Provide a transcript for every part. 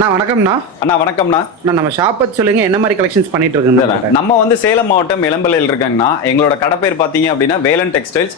அண்ணா வணக்கம்ண்ணா. அண்ணா வணக்கம்ண்ணா. அண்ணா நம்ம ஷாப் பத்தி சொல்லுங்க. என்ன மாதிரி கலெக்ஷன்ஸ் பண்ணிட்டு இருக்குங்க நம்ம வந்து சேலம் மாவட்டம் இளம்பலையில் இருக்காங்கண்ணா. எங்களோட கடை பேர் பாத்தீங்க அப்படின்னா வேலன் டெக்ஸ்டைல்ஸ்.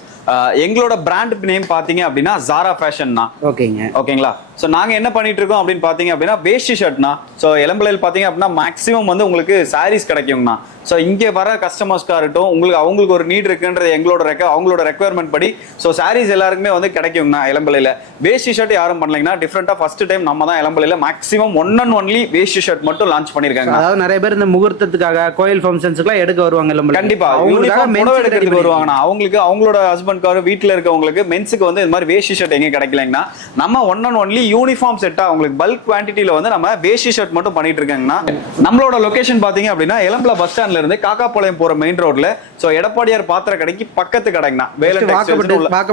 எங்களோட பிராண்ட் நேம் பாத்தீங்க அப்படின்னா ஜாரா ஃபேஷன்ண்ணா ஓகேங்க. ஓகேங்களா? ஸோ நாங்கள் என்ன பண்ணிட்டு இருக்கோம் அப்படின்னு பார்த்தீங்க அப்படின்னா வேஷ்டி ஷர்ட்னா ஸோ இளம்பலையில் பார்த்தீங்க அப்படின்னா மேக்ஸிமம் வந்து உங்களுக்கு சாரீஸ் கிடைக்குங்கண்ணா. ஸோ இங்கே வர கஸ்டமர்ஸ்க்காக இருக்கட்டும் உங்களுக்கு அவங்களுக்கு ஒரு நீட் இருக்குன்றது எங்களோட ரெக்க அவங்களோட ரெக்குவயர்மெண்ட் படி ஸோ சாரீஸ் எல்லாருக்குமே வந்து கிடைக்குங்கண்ணா இளம்பலையில் வேஷ்டி ஷர்ட் யாரும் பண்ணலைங்கன்னா டிஃப்ரெண்ட்டாக ஃபர்ஸ்ட் டைம் நம்ம தான் இளம்பலையில் maximum one and only veshti shirt மட்டும் லான்ச் பண்ணியிருக்காங்க அதாவது நிறைய பேர் இந்த முகூர்த்தத்துக்காக கோயில் ஃபங்க்ஷன்ஸ்க்குலாம் எடுக்க வருவாங்க இல்ல கண்டிப்பா. அவங்களுக்காக எடுக்கிறதுக்கு வருவாங்கண்ணா. அவங்களுக்கு அவங்களோட ஹஸ்பண்ட்காரு வீட்டில் இருக்கவங்களுக்கு மென்ஸுக்கு வந்து இந்த மாதிரி வேஷ்டி ஷர்ட் எங்க கிடைக்கலங்கன்னா நம்ம ஒன் அண்ட் ஒன்லி யூனிஃபார்ம் செட்டா அவங்களுக்கு பல்க் குவான்டிட்டியில வந்து நம்ம வேஷ்டி ஷர்ட் மட்டும் பண்ணிட்டு இருக்காங்கன்னா நம்மளோட லொகேஷன் பாத்தீங்க அப்படின்னா எலம்பல பஸ் ஸ்டாண்ட்ல இருந்து காக்காப்பாளையம் போற மெயின் ரோட்ல சோ எடப்பாடியார் பாத்திர கடைக்கு பக்கத்து கடைங்கண்ணா walkable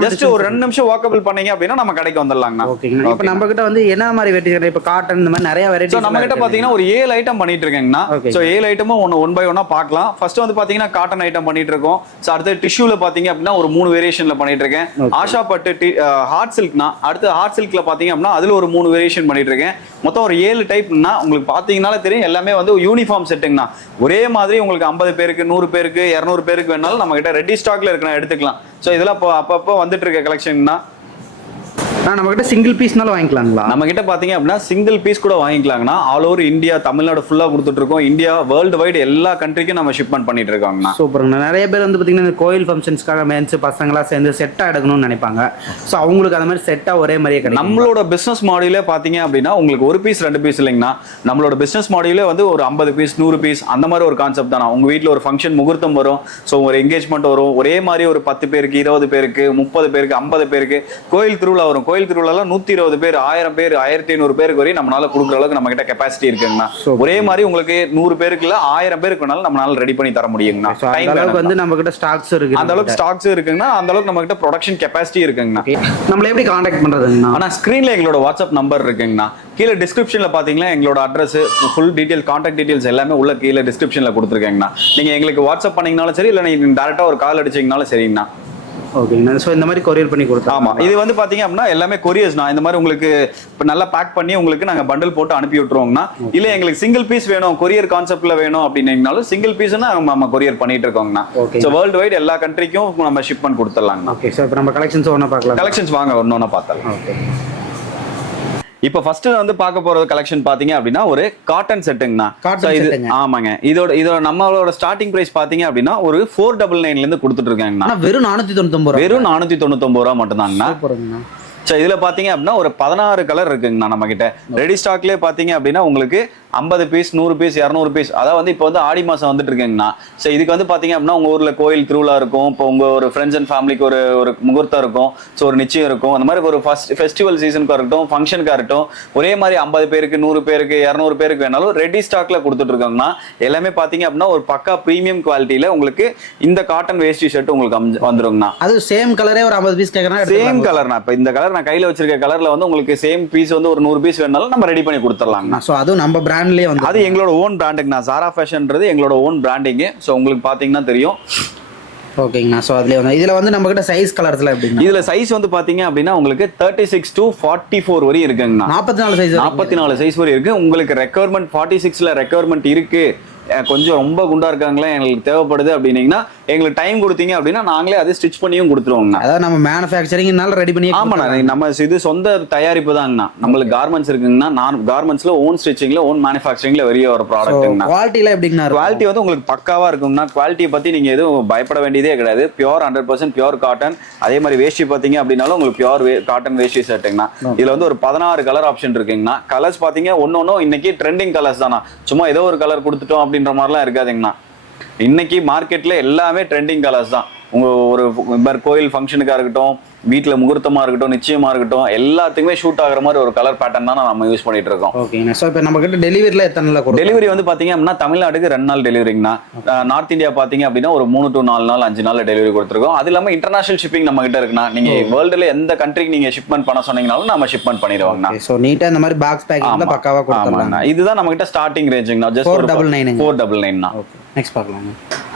ஜஸ்ட் ஒரு ரெண்டு நிமிஷம் வாக்கபிள் பண்ணீங்க அப்படின்னா நம்ம கடைக்கு வந்துடலாங்கண்ணா. இப்போ நம்ம கிட்ட வந்து என்ன மாதிரி வெரைட்டி இப்போ காட்டன் இந்த மாதிரி நிறைய வெரைட்டி நம்ம கிட்ட பாத்தீங்கன்னா ஒரு ஏழு ஐட்டம் பண்ணிட்டு இருக்கேங்கண்ணா. ஸோ ஏழு ஐட்டமும் ஒன்று ஒன் பை ஒன்னா பார்க்கலாம். ஃபர்ஸ்ட் வந்து பாத்தீங்கன்னா காட்டன் ஐட்டம் பண்ணிட்டு இருக்கோம். ஸோ அடுத்து டிஷ்யூல பாத்தீங்க அப்படின்னா ஒரு மூணு வேரியேஷன்ல பண்ணிட்டு இருக்கேன். ஆஷா பட்டு ஹார்ட் சில்க்னா அடுத்து ஹார்ட் சில்க்ல பாத்தீங்க அப்படின்னா அதில் ஒரு மூணு வேரியேஷன் பண்ணிட்டு இருக்கேன் மொத்தம் ஒரு ஏழு டைப்னா உங்களுக்கு பார்த்தீங்கனால தெரியும். எல்லாமே வந்து யூனிஃபார்ம் செட்டுங்கண்ணா ஒரே மாதிரி உங்களுக்கு ஐம்பது பேருக்கு நூறு பேருக்கு இரநூறு பேருக்கு வேணாலும் நம்ம கிட்ட ரெடி ஸ்டாக்ல இருக்கணும் எடுத்துக்கலாம். ஸோ இதெல்லாம் இப்போ அப்பப்போ வந்துட்டு இருக்க கலெக்ஷன்னா நம்ம கிட்ட சிங்கிள் பீஸ்னாலும் வாங்கிக்கலாங்களா? நம்ம கிட்ட பாத்தீங்க அப்படின்னா சிங்கிள் பீஸ் கூட வாங்கிக்கலாங்கண்ணா. ஆல் ஓவர் இந்தியா தமிழ்நாடு ஃபுல்லா கொடுத்துட்டு இருக்கோம் இந்தியா வேர்ல்டு வைடு எல்லா கண்ட்ரிக்கும் நம்ம ஷிப்மெண்ட் பண்ணிட்டு இருக்கோங்கண்ணா சூப்பருங்க நிறைய பேர் வந்து பார்த்தீங்கன்னா இந்த கோயில் ஃபங்க்ஷன்ஸ்க்காக மென்ஸ் பசங்களா சேர்ந்து செட்டாக எடுக்கணும்னு நினைப்பாங்க. ஸோ அவங்களுக்கு அந்த மாதிரி செட்டாக ஒரே மாதிரியே கிடைக்கும்? நம்மளோட பிசினஸ் மாடியிலே பாத்தீங்க அப்படின்னா உங்களுக்கு ஒரு பீஸ் ரெண்டு பீஸ் இல்லைங்கண்ணா. நம்மளோட பிசினஸ் மாடியிலே வந்து ஒரு ஐம்பது பீஸ் நூறு பீஸ் அந்த மாதிரி ஒரு கான்செப்ட் தானா உங்க வீட்ல ஒரு ஃபங்க்ஷன் முகூர்த்தம் வரும். ஸோ ஒரு என்கேஜ்மெண்ட் வரும். ஒரே மாதிரி ஒரு பத்து பேருக்கு இருபது பேருக்கு முப்பது பேருக்கு ஐம்பது பேருக்கு கோயில் திருவிழா வரும். கோயில் திருவிழாலாம் நூத்தி இருபது பேர் ஆயிரம் பேர் ஆயிரத்தி ஐநூறு பேருக்கு வரையும் நம்மளால கொடுக்குற அளவுக்கு நம்ம கிட்ட கெப்பாசிட்டி இருக்குங்கண்ணா. ஒரே மாதிரி உங்களுக்கு நூறு பேருக்கு இல்ல ஆயிரம் பேருக்கு வேணாலும் நம்மளால ரெடி பண்ணி தர முடியுங்கண்ணா. அளவுக்கு வந்து நம்ம கிட்ட ஸ்டாக்ஸ் இருக்கு அந்த அளவுக்கு ஸ்டாக்ஸ் இருக்குங்கண்ணா அந்த அளவுக்கு நம்ம கிட்ட ப்ரொடக்ஷன் கெப்பாசிட்டி இருக்குங்கண்ணா. நம்மள எப்படி காண்டாக்ட் பண்றதுங்கண்ணா? ஆனா ஸ்கிரீன்ல எங்களோட வாட்ஸ்அப் நம்பர் இருக்குங்கண்ணா. கீழே டிஸ்கிரிப்ஷன்ல பாத்தீங்கன்னா எங்களோட address full detail contact details எல்லாமே உள்ள கீழே டிஸ்கிரிப்ஷன்ல கொடுத்துருக்கேங்கண்ணா. நீங்க எங்களுக்கு வாட்ஸ்அப் பண்ணீங்கனாலும் சரி இல்ல நீங்க டேரக்டா ஒரு கால் அடிச்சீங்கனாலும் சரிங்கண்ணா. ஓகேங்கண்ணா ஸோ இந்த மாதிரி கொரியர் பண்ணி கொடுத்தா ஆமா இது வந்து பாத்தீங்க அப்படின்னா எல்லாமே கொரியர்ஸ்ண்ணா இந்த மாதிரி உங்களுக்கு இப்ப நல்லா பேக் பண்ணி உங்களுக்கு நாங்க பண்டில் போட்டு அனுப்பி விட்டுருவோங்கண்ணா இல்ல எங்களுக்கு சிங்கிள் பீஸ் வேணும் கொரியர் கான்செப்ட்ல வேணும் அப்படின்னீங்கனாலும் சிங்கிள் பீஸ்னா நம்ம கொரியர் பண்ணிட்டு இருக்கோங்கண்ணா. Okay. ஸோ வேர்ல்டு வைடு எல்லா கண்ட்ரிக்கும் நம்ம ஷிப்மெண்ட் கொடுத்துடலாங்கண்ணா. ஓகே ஸோ இப்போ நம்ம கலெக்ஷன்ஸ் ஒன்றா பார்க்கலாம். கலெக்ஷன்ஸ் வாங்க ஒன்று ஒன்று பார்த்தலாம் ஓகே இப்போ ஃபர்ஸ்ட் வந்து பார்க்க போறது கலெக்ஷன் பாத்தீங்க அப்படின்னா ஒரு காட்டன் செட்டுங்கண்ணா இது. ஆமாங்க. இதோட இதோட நம்மளோட ஸ்டார்டிங் பிரைஸ் பாத்தீங்க அப்படின்னா ஒரு ஃபோர் டபுள் நைன்ல இருந்து கொடுத்துட்டு இருக்காங்கண்ணா. வெறும் நானூற்றி தொண்ணூத்தொம்பது ரூபா. வெறும் நானூத்தி தொண்ணூத்தொன்பது ரூபா மட்டும்தாங்கண்ணா. சூப்பருங்கண்ணா. ஸோ இதுல பாத்தீங்க அப்படின்னா ஒரு பதினாறு கலர் இருக்குங்கண்ணா நம்ம கிட்ட ரெடி ஸ்டாக்லேயே பாத்தீங்க அப்படின்னா உங்களுக்கு ஐம்பது பீஸ் நூறு பீஸ் இரநூறு பீஸ் அதாவது வந்து இப்போ வந்து ஆடி மாசம் வந்துட்டு இருக்குங்கண்ணா. ஸோ இதுக்கு வந்து பாத்தீங்க அப்படின்னா உங்க ஊர்ல கோயில் திருவிழா இருக்கும். இப்போ உங்க ஒரு ஃப்ரெண்ட்ஸ் அண்ட் ஃபேமிலிக்கு ஒரு ஒரு முகூர்த்தம் இருக்கும். ஸோ ஒரு நிச்சயம் இருக்கும். அந்த மாதிரி ஒரு ஃபர்ஸ்ட் ஃபெஸ்டிவல் சீசனுக்கு இருக்கட்டும் ஃபங்க்ஷனுக்காக இருக்கட்டும் ஒரே மாதிரி ஐம்பது பேருக்கு நூறு பேருக்கு இரநூறு பேருக்கு வேணாலும் ரெடி ஸ்டாக்ல கொடுத்துட்டு இருக்காங்கண்ணா. எல்லாமே பாத்தீங்க அப்படின்னா ஒரு பக்கா ப்ரீமியம் குவாலிட்டியில உங்களுக்கு இந்த காட்டன் வேஷ்டி ஷர்ட் உங்களுக்கு வந்துருங்கண்ணா. அது சேம் கலரே ஒரு ஐம்பது பீஸ் கேட்குறேன் சேம் கலர்னா இப்ப இந்த கலர் நான் கையில வச்சிருக்க கலர்ல வந்து உங்களுக்கு சேம் பீஸ் வந்து ஒரு நூறு பீஸ் வேணாலும் நம்ம ரெடி பண்ணி கொடுத்துடலாங்கண்ணா ஸோ அதுவும் நம்ம பிராண்ட்லேயே வந்து அது எங்களோட ஓன் பிராண்டுங்கண்ணா சாரா ஃபேஷன்ன்றது எங்களோட ஓன் பிராண்டிங் ஸோ உங்களுக்கு பாத்தீங்கன்னா தெரியும். ஓகேங்கண்ணா ஸோ அதுலேயே வந்து இதில் வந்து நம்ம கிட்ட சைஸ் கலர்ஸ்லாம் எப்படிங்கண்ணா இதுல சைஸ் வந்து பாத்தீங்க அப்படின்னா உங்களுக்கு thirty six to forty four வரையும் இருக்குங்கண்ணா. நாற்பத்தி நாலு சைஸ் நாற்பத்தி நாலு சைஸ் வரை இருக்கு. உங்களுக்கு ரெக்குவயர்மெண்ட் ஃபார்ட்டி சிக்ஸ்ல ரெக்குவயர்மெண்ட் இருக்கு. அஹ் கொஞ்சம் ரொம்ப குண்டா இருக்காங்களே எங்களுக்கு தேவைப்படுது அப்படின்னீங்கன்னா எங்களுக்கு டைம் கொடுத்தீங்க அப்படின்னா நாங்களே அதை ஸ்டிச் பண்ணியும் கொடுத்துருவோங்கண்ணா. அதாவது நம்ம மேனுஃபேக்சரிங்னால ரெடி பண்ணி ஆமாண்ணா நம்ம இது சொந்த தயாரிப்பு தாங்கண்ணா நம்மளுக்கு கார்மெண்ட்ஸ் இருக்குங்கன்னா நான் கார்மெண்ட்ஸ்ல ஓன் ஸ்டிச்சிங்ல ஓன் மேனுஃபேக்சரிங்ல வெளிய வர ப்ராடக்ட்டுங்கண்ணா குவாலிட்டியில் எப்படிங்கண்ணா குவாலிட்டி வந்து உங்களுக்கு பக்காவா இருக்கும்னா குவாலிட்டியை பத்தி நீங்க எதுவும் பயப்பட வேண்டியதே கிடையாது. Pure hundred percent pure cotton அதே மாதிரி வேஷ்டி பாத்தீங்க அப்படின்னாலும் உங்களுக்கு பியூர் காட்டன் வேஷ்டி ஷர்ட்டுங்கண்ணா இதுல வந்து ஒரு பதினாறு கலர் ஆப்ஷன் இருக்குங்கண்ணா. கலர்ஸ் பாத்தீங்க ஒன்னு ஒன்னும் இன்னைக்கு ட்ரெண்டிங் கலர்ஸ் தானா சும்மா ஏதோ ஒரு கலர் கொடுத்துட்டோம் அப்படின்ற மாதிரிலாம் இருக்காதுங்கண்ணா. இன்னைக்கு மார்க்கெட்ல எல்லாமே ட்ரெண்டிங் கலர்ஸ் தான். உங்க ஒரு கோயில் ஃபங்க்ஷனுக்கா இருக்கட்டும் வீட்டுல முகூர்த்தமா இருக்கட்டும் நிச்சயமா இருக்கட்டும் எல்லாத்துக்குமே ஷூட் ஆகுற மாதிரி ஒரு கலர் பேட்டர்ன் தான் நம்ம யூஸ் பண்ணிட்டு இருக்கோம். ஓகேங்கண்ணா ஸோ இப்போ நம்ம கிட்ட டெலிவரியில் எத்தனை டெலிவரி வந்து பாத்தீங்க அப்படின்னா தமிழ்நாட்டுக்கு ரெண்டு நாள் டெலிவரிங்கண்ணா நார்த் இந்தியா பாத்தீங்க அப்படின்னா ஒரு மூணு டு நாலு நாள் அஞ்சு நாள் டெலிவரி கொடுத்துருக்கோம். அது இல்லாம இன்டர்நேஷனல் ஷிப்பிங் நம்ம கிட்ட இருக்குண்ணா. நீங்க வேர்ல்டுல எந்த கண்ட்ரிக்கு நீங்க ஷிப்மெண்ட் பண்ண சொன்னீங்கனாலும் நம்ம ஷிப்மெண்ட் பண்ணிடுவாங்கண்ணா. ஸோ நீட்டாக இந்த மாதிரி பாக்ஸ் ஆமா. பக்காவாக ஆமாண்ணா. இதுதான் நம்ம கிட்ட ஸ்டார்டிங் ரேஞ்சுங்கண்ணா ஜஸ்ட் 499 ஃபோர் டபுள் நைன்ண்ணா ஓகே நெக்ஸ்ட் பார்க்கலாங்க.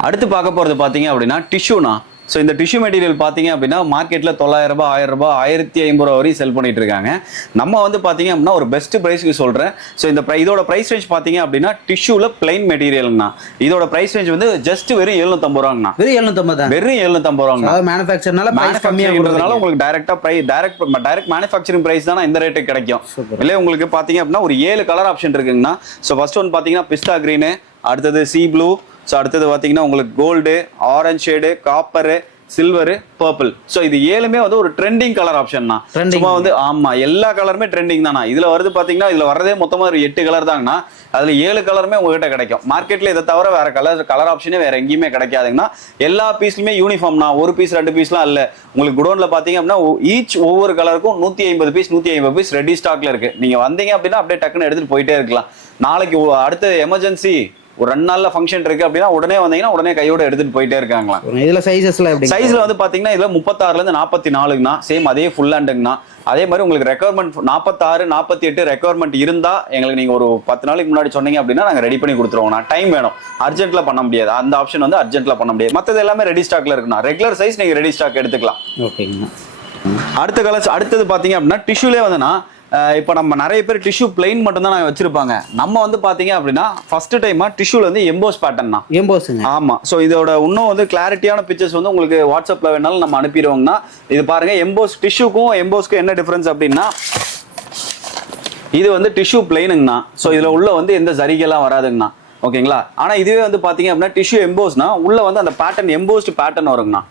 அடுத்து பார்க்க போறது பாத்தீங்க அப்படின்னா டிஷ்யூனா ஸோ இந்த டிஷ்யூ மெட்டீரியல் பார்த்தீங்க அப்படின்னா மார்க்கெட்டில் தொள்ளாயிரம் ரூபாய் ஆயிரம் ரூபாய் ஆயிரத்தி ஐம்பது ரூபா வரையும் செல் பண்ணிட்டு இருக்காங்க. நம்ம வந்து பார்த்தீங்க அப்படின்னா ஒரு பெஸ்ட் ப்ரைஸ்க்கு சொல்கிறேன் ஸோ இந்த pri- இதோட ப்ரைஸ் ரேஞ்ச் பார்த்தீங்க அப்படின்னா டிஷ்யூவில் பிளைன் மெட்டீரியல்னா இதோட ப்ரைஸ் ரேஞ்ச் வந்து ஜஸ்ட் வெறும் எழுநூத்தம்பது ரூபாங்கண்ணா. வெறும் எழுநூத்தம்பது தான். வெறும் எழுநூத்தம்பது அதாவது மேனுஃபேக்சர்னால பிரைஸ் கம்மியாக மேனுஃபேக்சரிங்கிறதுனால உங்களுக்கு டைரக்டா price direct direct manufacturing price தானே இந்த ரேட்டுக்கு கிடைக்கும். இல்லை உங்களுக்கு பாத்தீங்க அப்படின்னா ஒரு ஏழு கலர் ஆப்ஷன் இருக்குங்கண்ணா. ஸோ ஃபர்ஸ்ட் ஒன் பாத்தீங்கன்னா பிஸ்டா கிரீனு அடுத்தது சி ப்ளூ ஸோ அடுத்தது பாத்தீங்கன்னா உங்களுக்கு gold orange shade copper silver purple so இது ஏழுமே வந்து ஒரு ட்ரெண்டிங் கலர் ஆப்ஷன் தான். சும்மா வந்து ஆமா எல்லா கலருமே ட்ரெண்டிங் தானா இதுல வருது பாத்தீங்கன்னா இதுல வரதே மொத்தமா ஒரு எட்டு கலர் தாங்கண்ணா. அதுல ஏழு கலருமே உங்ககிட்ட கிடைக்கும். மார்க்கெட்ல இதை தவிர வேற கலர் கலர் ஆப்ஷனே வேற எங்கேயுமே கிடைக்காதுங்கன்னா எல்லா பீஸ்லயுமே யூனிஃபார்ம்னா ஒரு பீஸ் ரெண்டு பீஸ்லாம் இல்ல. உங்களுக்கு குடோன்ல பாத்தீங்க அப்படின்னா ஈச் ஒவ்வொரு கலருக்கும் நூத்தி ஐம்பது பீஸ் நூத்தி ஐம்பது பீஸ் ரெடி ஸ்டாக்ல இருக்கு. நீங்க வந்தீங்க அப்படின்னா அப்படியே டக்குன்னு எடுத்துட்டு போயிட்டே இருக்கலாம். நாளைக்கு அடுத்த எமர்ஜென்சி ஒரு ரெண்டு நாள்ல ஃபங்க்ஷன் இருக்கு அப்படின்னா உடனே வந்தீங்கன்னா உடனே கையோட எடுத்துட்டு போயிட்டே இருக்காங்களா இதுல எப்படி? சைஸ்ல வந்து பாத்தீங்கன்னா இதுல முப்பத்தாறுல இருந்து நாற்பத்தி நாலுங்கண்ணா சேம் அதே ஃபுல் ஹேண்டுங்கண்ணா அதே மாதிரி உங்களுக்கு ரெக்குவயர்மெண்ட் நாற்பத்தாறு நாற்பத்தி எட்டு ரெக்குவயர்மெண்ட் இருந்தா எங்களுக்கு நீங்க ஒரு பத்து நாளைக்கு முன்னாடி சொன்னீங்க அப்படின்னா நாங்க ரெடி பண்ணி கொடுத்துருவோம்ண்ணா. டைம் வேணும். அர்ஜென்ட்ல பண்ண முடியாது. அந்த ஆப்ஷன் வந்து அர்ஜென்ட்ல பண்ண முடியாது. மத்தது எல்லாமே ரெடி ஸ்டாக்ல இருக்குண்ணா. ரெகுலர் சைஸ் நீங்க ரெடி ஸ்டாக் எடுத்துக்கலாம். ஓகேங்கண்ணா அடுத்த கலர்ஸ் அடுத்தது பாத்தீங்க அப்படின்னா டிஷ்யூலே வந்துன்னா இப்போ நம்ம நிறைய பேர் டிஷ்யூ பிளைன் மட்டும் தான் வச்சிருப்பாங்க. நம்ம வந்து பாத்தீங்க அப்படின்னா ஃபர்ஸ்ட் டைமா டிஷ்யூல வந்து எம்போஸ் பேட்டர்ன் தான். எம்போஸுங்க ஆமா. சோ இதோட இன்னும் வந்து கிளாரிட்டியான பிக்சர்ஸ் வந்து உங்களுக்கு வாட்ஸ்அப்ல வேணாலும் நம்ம அனுப்பிடுவோம்னா இது பாருங்க எம்போஸ் டிஷ்யூக்கும் எம்போஸ்க்கும் என்ன டிஃபரன்ஸ் அப்படின்னா இது வந்து டிஷ்யூ பிளைனுங்கண்ணா ஸோ இதுல உள்ள வந்து எந்த சரிகெல்லாம் வராதுங்கண்ணா ஓகேங்களா ஆனா இதுவே வந்து பாத்தீங்க அப்படின்னா டிஷ்யூ எம்போஸ்னா உள்ள வந்து அந்த பேட்டர்ன் எம்போஸ்ட் பேட்டர்ன் வருங்கண்ணா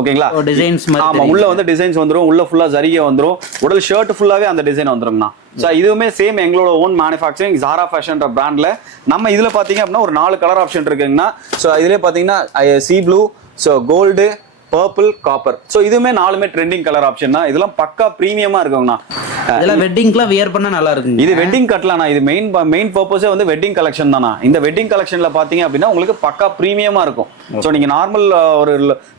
ஓகேங்களா? டிசைன்ஸ் ஆமா. உள்ள வந்து டிசைன்ஸ் வந்துரும் உள்ள ஃபுல்லா ஜரிகை வந்துரும். உடல் ஷர்ட் ஃபுல்லாவே அந்த டிசைன் வந்துருங்கண்ணா. ஸோ இதுவுமே சேம் எங்களோட ஓன் மேனுஃபேக்சரிங் ஜாரா ஃபேஷன்ற பிராண்ட்ல நம்ம இதுல பாத்தீங்க அப்படின்னா ஒரு நாலு கலர் ஆப்ஷன் இருக்குங்கண்ணா. ஸோ இதுல பாத்தீங்கன்னா sea blue so gold purple copper so இதுவுமே நாலுமே ட்ரெண்டிங் கலர் ஆப்ஷன் தான். இதெல்லாம் பக்கா ப்ரீமியமா இருக்குங்கண்ணா இதெல்லாம் வெட்டிங்க்குலாம் வியர் பண்ணா நல்லா இருக்குங்க. இது வெட்டிங் கட்டலாம்ண்ணா இது மெயின் மெயின் பர்பஸே வந்து வெட்டிங் கலெக்ஷன் தானா இந்த வெட்டிங் கலெக்ஷன்ல பாத்தீங்க அப்படின்னா உங்களுக்கு பக்கா ப்ரீமியமா இருக்கும். ஸோ நீங்க நார்மல் ஒரு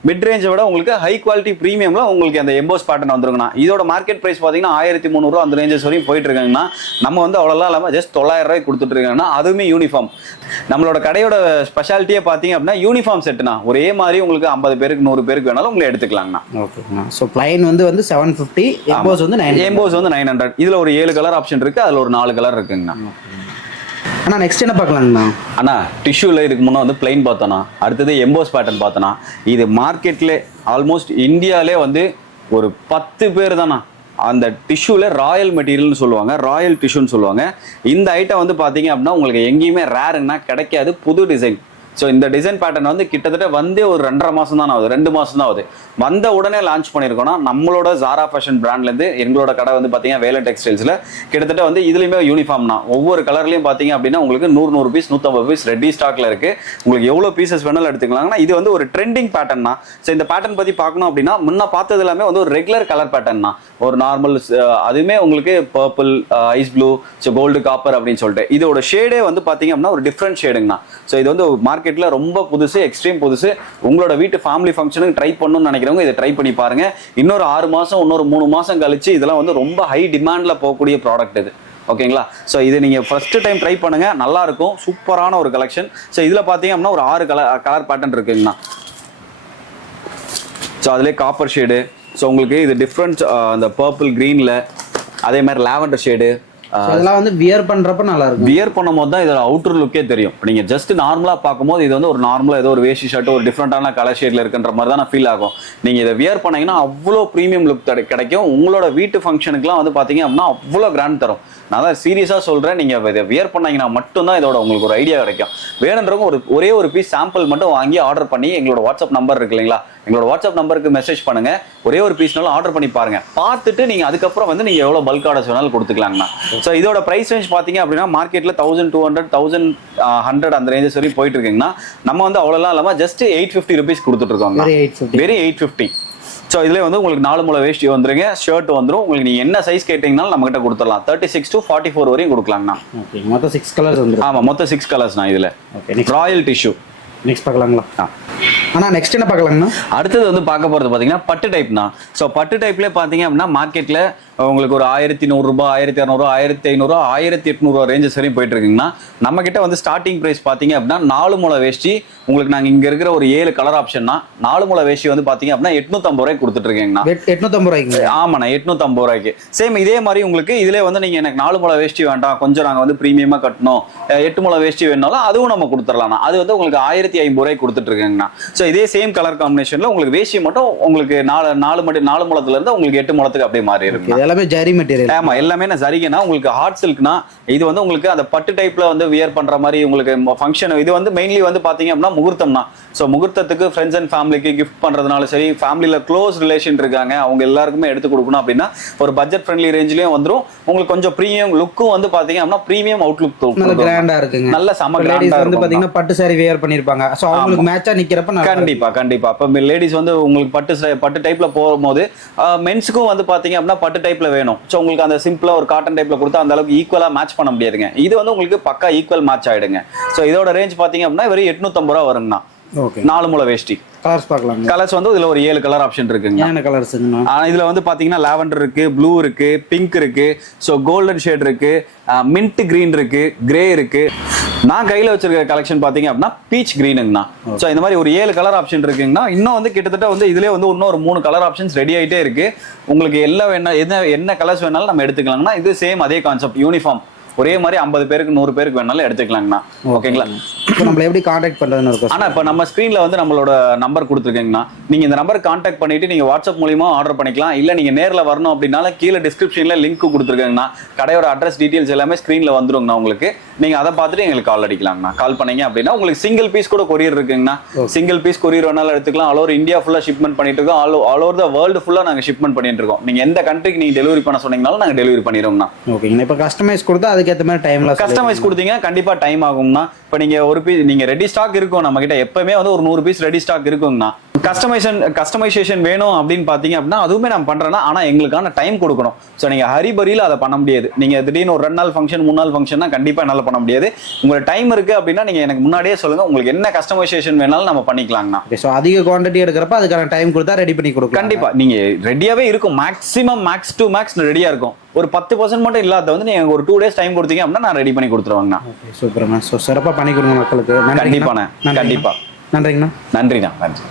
மிட் ரேஞ்சை விட உங்களுக்கு ஹை குவாலிட்டி ப்ரீமியம்ல உங்களுக்கு அந்த எம்போஸ் பேட்டர்ன் வந்துருங்கண்ணா. இதோட மார்க்கெட் பிரைஸ் பாத்தீங்கன்னா ஆயிரத்தி முந்நூறுவா அந்த ரேஞ்சஸ் வரையும் போயிட்டு இருக்காங்கன்னா நம்ம வந்து அவ்வளோலாம் இல்லாம ஜஸ்ட் தொள்ளாயிரம் ரூபாய்க்கு கொடுத்துட்டு இருக்காங்கன்னா அதுவுமே யூனிஃபார்ம் நம்மளோட கடையோட ஸ்பெஷாலிட்டியே பாத்தீங்க அப்படின்னா யூனிஃபார்ம் செட்னா ஒரே மாதிரி உங்களுக்கு ஐம்பது பேருக்கு நூறு பேருக்கு வேணாலும் உங்களை எடுத்துக்கலாங்கண்ணா. ஓகேங்கண்ணா. ஸோ பிளைன் வந்து வந்து செவன் ஃபிஃப்டி எம்போஸ் வந்து நைன் எம்போஸ் வந்து நைன் ஹண்ட்ரட் இதுல ஒரு ஏழு கலர் ஆப்ஷன் இருக்கு அதுல ஒரு நாலு கலர் இருக்குங்கண்ணா. அண்ணா நெக்ஸ்ட் என்ன பார்க்கலாங்கண்ணா? அண்ணா டிஷ்யூல இதுக்கு முன்னே வந்து பிளைன் பார்த்தோன்னா அடுத்தது எம்போஸ் பேட்டர்ன் பார்த்தோன்னா இது மார்க்கெட்ல ஆல்மோஸ்ட் இந்தியாலே வந்து ஒரு பத்து பேர் தானா அந்த டிஷ்யூல ராயல் மெட்டீரியல்னு சொல்லுவாங்க ராயல் டிஷ்யூன்னு சொல்லுவாங்க. இந்த ஐட்டம் வந்து பாத்தீங்க அப்படின்னா உங்களுக்கு எங்கேயுமே ரேருன்னா கிடைக்காது. புது டிசைன் ஸோ இந்த டிசைன் பேட்டர்ன் வந்து கிட்டத்தட்ட வந்தே ஒரு ரெண்டரை மாதம் தான் ஆகுது. ரெண்டு மாதம் தான் ஆகுது. வந்த உடனே லான்ச் பண்ணியிருக்கோம்னா நம்மளோட ஜாரா ஃபேஷன் பிராண்ட்லேருந்து எங்களோட கடை வந்து பார்த்தீங்கன்னா வேலை டெக்ஸ்டைல்ஸில் கிட்டத்தட்ட வந்து இதுலையுமே யூனிஃபார்ம் தான். ஒவ்வொரு கலர்லையும் பார்த்தீங்க அப்படின்னா உங்களுக்கு நூறு நூறு பீஸ் நூற்றம்பது பீஸ் ரெடி ஸ்டாக்ல இருக்குது உங்களுக்கு எவ்வளோ பீசஸ் வேணாலும் எடுத்துக்கலாங்கன்னா இது வந்து ஒரு ட்ரெண்டிங் பேட்டர்ன் தான். ஸோ இந்த பேட்டர்ன் பற்றி பார்க்கணும் அப்படின்னா முன்ன பார்த்தது எல்லாமே வந்து ஒரு ரெகுலர் கலர் பேட்டர்ன் தான். ஒரு நார்மல் அதுவுமே உங்களுக்கு purple ice blue so gold copper அப்படின்னு சொல்லிட்டு. இதோட ஷேடே வந்து பார்த்தீங்க அப்படின்னா ஒரு டிஃப்ரெண்ட் ஷேடுங்கண்ணா ஸோ இது வந்து மார்க் மார்க்கெட்டில் ரொம்ப புதுசு எக்ஸ்ட்ரீம் புதுசு. உங்களோட வீட்டு ஃபேமிலி ஃபங்க்ஷனுக்கு ட்ரை பண்ணணும்னு நினைக்கிறவங்க இதை ட்ரை பண்ணி பாருங்க. இன்னொரு ஆறு மாதம் இன்னொரு மூணு மாதம் கழிச்சு இதெல்லாம் வந்து ரொம்ப ஹை டிமாண்டில் போகக்கூடிய ப்ராடக்ட் இது. ஓகேங்களா? ஸோ இது நீங்கள் ஃபர்ஸ்ட் டைம் ட்ரை பண்ணுங்கள் நல்லா இருக்கும். சூப்பரான ஒரு கலெக்ஷன் ஸோ இதில் பார்த்தீங்க அப்படின்னா ஒரு ஆறு கலர் கலர் பேட்டர்ன் இருக்குங்கண்ணா. ஸோ அதிலே காப்பர் ஷேடு ஸோ உங்களுக்கு இது டிஃப்ரெண்ட் அந்த பர்பிள் க்ரீனில் அதே மாதிரி லாவெண்டர் ஷேடு So இதெல்லாம் வந்து வியர் பண்றப்ப நல்லா இருக்கும் வியர் பண்ணும்போது தான் இதோட அவுட்டர் லுக்கே தெரியும். நீங்கள் ஜஸ்ட் நார்மலாக பார்க்கும்போது இது வந்து ஒரு நார்மலாக ஏதோ ஒரு வேஷ்டி ஷர்ட் ஒரு டிஃப்ரெண்டான கலர் ஷேடில் இருக்குன்ற மாதிரி தான் ஃபீல் ஆகும். நீங்கள் இதை வியர் பண்ணீங்கன்னா அவ்வளோ ப்ரீமியம் லுக் கிடைக்கும். உங்களோட வீட்டு ஃபங்க்ஷனுக்குலாம் வந்து பார்த்தீங்க அப்படின்னா அவ்வளோ கிராண்ட் தரும். நான் தான் சீரியஸாக சொல்கிறேன் நீங்கள் இதை வியர் பண்ணீங்கன்னா மட்டும்தான் இதோட உங்களுக்கு ஒரு ஐடியா கிடைக்கும். வேணுன்றவங்க ஒரு ஒரே ஒரு பீஸ் சாம்பிள் மட்டும் வாங்கி ஆர்டர் பண்ணி எங்களோட வாட்ஸ்அப் நம்பர் இருக்கு இல்லைங்களா? எங்களோட வாட்ஸ்அப் நம்பருக்கு மெசேஜ் பண்ணுங்க. ஒரே ஒரு பீஸ்னாலும் ஆர்டர் பண்ணி பாருங்க. பார்த்துட்டு நீங்க அதுக்கப்புறம் வந்து நீங்க எவ்வளவு பல்க் ஆர்டர்ஸ் வேணாலும் கொடுத்துக்கலாங்கண்ணா. ஸோ இதோட பிரைஸ் ரேஞ்ச் பாத்தீங்க அப்படின்னா மார்க்கெட்ல thousand two hundred thousand hundred அந்த ரேஞ்சஸ் வரையும் போயிட்டு இருக்குங்கன்னா நம்ம வந்து அவ்வளோலாம் இல்லாமல் ஜஸ்ட் எயிட் ஃபிஃப்டி ருபீஸ் கொடுத்துட்டு இருக்கோங்க வெறும் எயிட் ஃபிஃப்டி ஸோ இதுலேயே வந்து உங்களுக்கு நாலு முளை வேஷ்டி வந்துருங்க. ஷர்ட் வந்துரும். உங்களுக்கு நீங்க என்ன சைஸ் கேட்டீங்கனாலும் நம்ம கிட்ட கொடுத்துடலாம். Thirty six to forty four வரையும் கொடுக்கலாங்கண்ணா. மொத்தம் சிக்ஸ் கலர்ஸ் வந்துடும் ஆமா மொத்தம் சிக்ஸ் கலர்ஸ்ண்ணா இதுல. ராயல் டிஷ்யூ நெக்ஸ்ட் பார்க்கலாங்களா? ஆ. ஆனா நெக்ஸ்ட் என்ன பார்க்கலாங்கண்ணா? அடுத்தது வந்து பார்க்க போறது பாத்தீங்கன்னா பட்டு டைப் தான். ஸோ பட்டு டைப்ல பாத்தீங்க அப்படின்னா மார்க்கெட்ல உங்களுக்கு ஒரு ஆயிரத்தி நூறுரூபா ஆயிரத்தி இரநூறுவா ஆயிரத்தி ஐநூறுரூவா ஆயிரத்தி எட்நூறுவா ரேஞ்சஸ் வரையும் போயிட்டு இருக்குங்கன்னா நம்ம கிட்ட வந்து ஸ்டார்டிங் பிரைஸ் பார்த்தீங்க அப்படின்னா நாலு முளை வேஷ்டி. உங்களுக்கு நாங்கள் இங்கே இருக்கிற ஒரு ஏழு கலர் ஆப்ஷன்னா நாலு முளை வேஷ்டி வந்து பார்த்தீங்க அப்படின்னா எட்நூத்தம்பது ரூபாய்க்கு கொடுத்துட்டு இருக்கீங்கண்ணா. எட்- எட்நூத்தம்பது ரூபாய்க்குங்க ஆமாண்ணா எட்நூத்தம்பது ரூபாய்க்கு. சேம் இதே மாதிரி உங்களுக்கு இதுல வந்து நீங்க எனக்கு நாலு முளை வேஷ்டி வேண்டாம். கொஞ்சம் நாங்க வந்து ப்ரீமியமா கட்டணும். எட்டு முளை வேஷ்டி வேணாலும் அதுவும் நம்ம கொடுத்துடலாம் அது வந்து உங்களுக்கு ஆயிரத்தி ஐம்பது ரூபாய்க்கு கொடுத்துட்டு இருக்கேங்கண்ணா. ஸோ இதே சேம் கலர் காம்பினேஷன்ல உங்களுக்கு வேஷ்டி மட்டும் உங்களுக்கு நாலு நாலு மணி நாலு முளத்துல இருந்து உங்களுக்கு எட்டு முளத்துக்கு அப்படியே மாறி இருக்கு எல்லாமே ஜரி மெட்டீரியல் ஆமா எல்லாமே நான் சரிங்கண்ணா உங்களுக்கு ஹார்ட் சில்க்னா இது வந்து உங்களுக்கு அந்த பட்டு டைப்ல வந்து வியர் பண்ற மாதிரி உங்களுக்கு ஃபங்க்ஷன் இது வந்து மெயின்லி வந்து பாத்தீங்க அப்படின்னா முகூர்த்தம்னா. ஸோ முகூர்த்தத்துக்கு ஃப்ரெண்ட்ஸ் அண்ட் ஃபேமிலிக்கு கிஃப்ட் பண்றதுனால சரி ஃபேமிலியில க்ளோஸ் ரிலேஷன் இருக்காங்க அவங்க எல்லாருக்குமே எடுத்து கொடுக்கணும் அப்படின்னா ஒரு பட்ஜெட் ஃப்ரெண்ட்லி ரேஞ்சிலையும் வந்துரும். உங்களுக்கு கொஞ்சம் ப்ரீமியம் லுக்கும் வந்து பாத்தீங்க அப்படின்னா ப்ரீமியம் அவுட்லுக் நல்ல கிராண்டா இருக்குங்க. நல்ல செம கிராண்டா வந்து பாத்தீங்கன்னா பட்டு saree வேர் பண்ணிருப்பாங்க. சோ அவங்களுக்கு மேட்சா நிக்கிறப்ப கண்டிப்பா கண்டிப்பா. அப்ப லேடிஸ் வந்து உங்களுக்கு பட்டு பட்டு டைப்ல போகும்போது மென்ஸுக்கும் வந்து பாத்தீங்க அப்படின்னா பட்டு டைப்ல வேணும். ஸோ உங்களுக்கு அந்த சிம்பிளா ஒரு காட்டன் டைப்ல கொடுத்தா அந்த அளவுக்கு ஈக்குவலா மேட்ச் பண்ண முடியாதுங்க. இது வந்து உங்களுக்கு பக்கா ஈக்குவல் மேட்ச் ஆயிடுங்க. ஸோ இதோட ரேஞ்ச் பாத்தீங்க அப்படின்னா வெறும் எட்நூத்தம்பது ரூபா வருங்கண்ணா. ஓகே நாலு முளை வேஷ்டி. கலர்ஸ் பார்க்கலாங்க. கலர்ஸ் வந்து இதுல ஒரு ஏழு கலர் ஆப்ஷன் இருக்குங்க. கலர்ஸுங்கண்ணா ஆனா இதுல வந்து பாத்தீங்கன்னா லாவெண்டர் இருக்கு ப்ளூ இருக்கு பிங்க் இருக்கு. ஸோ கோல்டன் ஷேட் இருக்கு மின்ட் கிரீன் இருக்கு கிரே இருக்கு. நான் கையில வச்சிருக்க கலெக்ஷன் பாத்தீங்க அப்படின்னா பீச் கிரீனுங்கண்ணா ஸோ இந்த மாதிரி ஒரு ஏழு கலர் ஆப்ஷன் இருக்குங்கண்ணா இன்னும் வந்து கிட்டத்தட்ட வந்து இதுலயே வந்து இன்னும் ஒரு மூணு கலர் ஆப்ஷன்ஸ் ரெடி ஆயிட்டே இருக்கு. உங்களுக்கு எல்லாம் என்ன என்ன என்ன கலர்ஸ் வேணாலும் நம்ம எடுத்துக்கலாங்கண்ணா. இது சேம் அதே கான்செப்ட் யூனிஃபார்ம் ஒரே மாதிரி ஐம்பது பேருக்கு நூறு பேருக்கு வேணாலும் எடுத்துக்கலாங்கண்ணா. ஓகேங்களா இப்போ நம்மள எப்படி காண்டாக்ட் பண்றதுன்னு இருக்கும் ஆனா இப்ப நம்ம ஸ்கிரீன்ல வந்து நம்மளோட நம்பர் கொடுத்துருக்கீங்கண்ணா. நீங்க இந்த நம்பர் கான்டாக்ட் பண்ணிட்டு நீங்க வாட்ஸ்அப் மூலியமா ஆர்டர் பண்ணிக்கலாம். இல்ல நீங்க நேர்ல வரணும் அப்படின்னாலும் கீழே டிஸ்கிரிப்ஷன்ல லிங்க் கொடுத்துருக்கேங்கண்ணா. கடையோட அட்ரஸ் டீடைல்ஸ் எல்லாமே ஸ்கிரீன்ல வந்துருங்கண்ணா உங்களுக்கு. நீங்க அதை பார்த்துட்டு எங்களுக்கு கால் அடிக்கலாங்கண்ணா. கால் பண்ணீங்க அப்படின்னா உங்களுக்கு சிங்கிள் பீஸ் கூட கொரியர் இருக்குங்கண்ணா. சிங்கிள் பீஸ் கொரியர் வேணாலும் எடுத்துக்கலாம். ஆல் ஓவர் இந்தியா ஃபுல்லா ஷிப்மெண்ட் பண்ணிட்டு இருக்கோம். All all over the world ஃபுல்லா நாங்க ஷிப்மெண்ட் பண்ணிட்டு இருக்கோம். நீங்க எந்த கண்ட்ரிக்கு நீங்க டெலிவரி பண்ண சொன்னீங்கனாலும் நாங்க டெலிவரி பண்ணிடுவோம்ண்ணா ஓகேங்கண்ணா இப்போ கஸ்டமைஸ் கொடுத்தா அதுக்கேற்ற மாதிரி டைம்ல கஸ்டமைஸ் கொடுத்தீங்க கண்டிப்பா டைம் ஆகும்னா இப்போ நீங்க ஒரு பீஸ் நீங்க ரெடி ஸ்டாக் இருக்கும் நம்ம கிட்ட. எப்பவுமே வந்து ஒரு நூறு பீஸ் ரெடி ஸ்டாக் இருக்குங்கண்ணா. கஸ்டமைசேஷன் கஸ்டமைசேஷன் வேணும் அப்படின்னு பாத்தீங்க அப்படின்னா அதுவுமே நான் பண்றேன்னா ஆனா எங்களுக்கான டைம் கொடுக்கணும். ஸோ நீங்க ஹரிபரியில் அதை பண்ண முடியாது. நீங்க திடீர்னு ஒரு ரெண்டு நாள் ஃபங்க்ஷன் மூணு நாள் ஃபங்க்ஷன்னா கண்டிப்பா என்னால பண்ண முடியாது. உங்களுக்கு டைம் இருக்கு அப்படின்னா நீங்க எனக்கு முன்னாடியே சொல்லுங்க உங்களுக்கு என்ன கஸ்டமைசேஷன் வேணாலும் நம்ம பண்ணிக்கலாங்கண்ணா. ஸோ அதிக குவாண்டிட்டி எடுக்கிறப்ப அதுக்கான டைம் கொடுத்தா ரெடி பண்ணி கொடுக்கலாம். கண்டிப்பா. நீங்க ரெடியாவே இருக்கும். மேக்ஸிமம் மேக்ஸ் டு மேக்ஸ் ரெடியா இருக்கும். ஒரு பத்து பர்சன்ட் மட்டும் இல்லாத வந்து நீங்க ஒரு டூ டேஸ் டைம் கொடுத்தீங்க அப்படின்னா நான் ரெடி பண்ணி கொடுத்துருவாங்கண்ணா. சூப்பர்ண்ணா ஸோ சிறப்பாக பண்ணி கொடுங்க மக்களுக்கு. கண்டிப்பாண்ணே. கண்டிப்பா. நன்றிங்கண்ணா. நன்றிண்ணா. நன்றி.